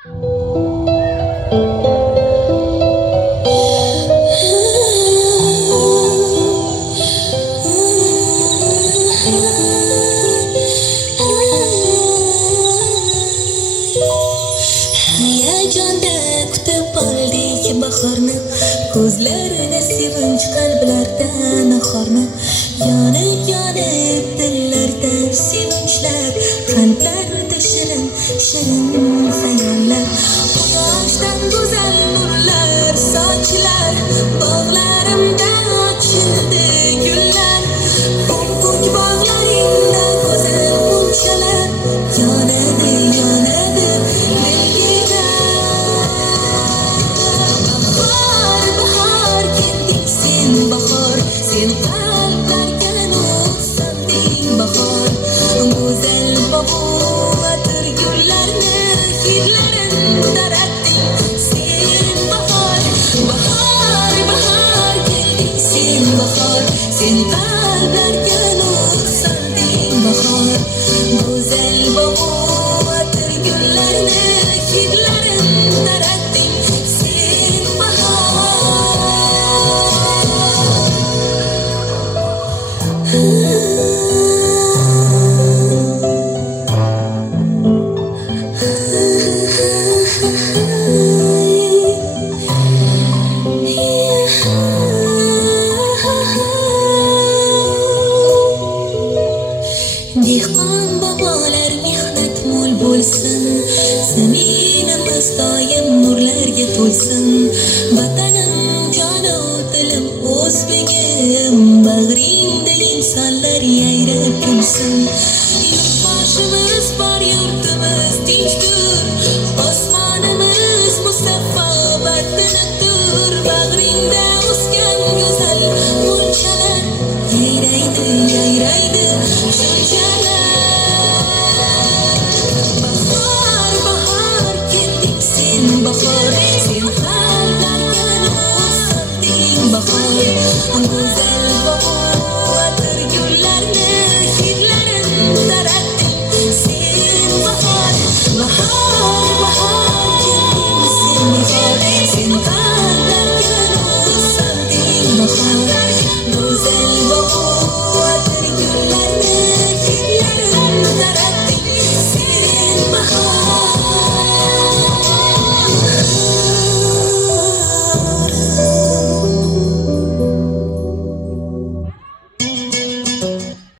Hayajonda kutib oldik bahorni, ko'zlarida sevinch, qalblarda nahorni. Yonib yonib dillarda sevinchlar, qalblarda shirin shirin xayollar. Quyoshdan go'zal nurlar sochilar, bog'larimda ochildi gullar. Ko'k bog'laringda go'zal g'unchalar, yonadi yonadi dilgida. Bahor bahor kelding sen bahor, sen qalblarga nur solding bahor. Go'zal bog' atir gullarni hidlarin taratding sen bahor. Bahor bahor kelding sen bahor, sen qalblarga nur solding bahor. Go'zal bog' atir gullarni hidlarin taratding sen Dehqon bobolar mehnat mo'l bo'lsin, zaminimiz doim nurlarga to'lsin. Vatan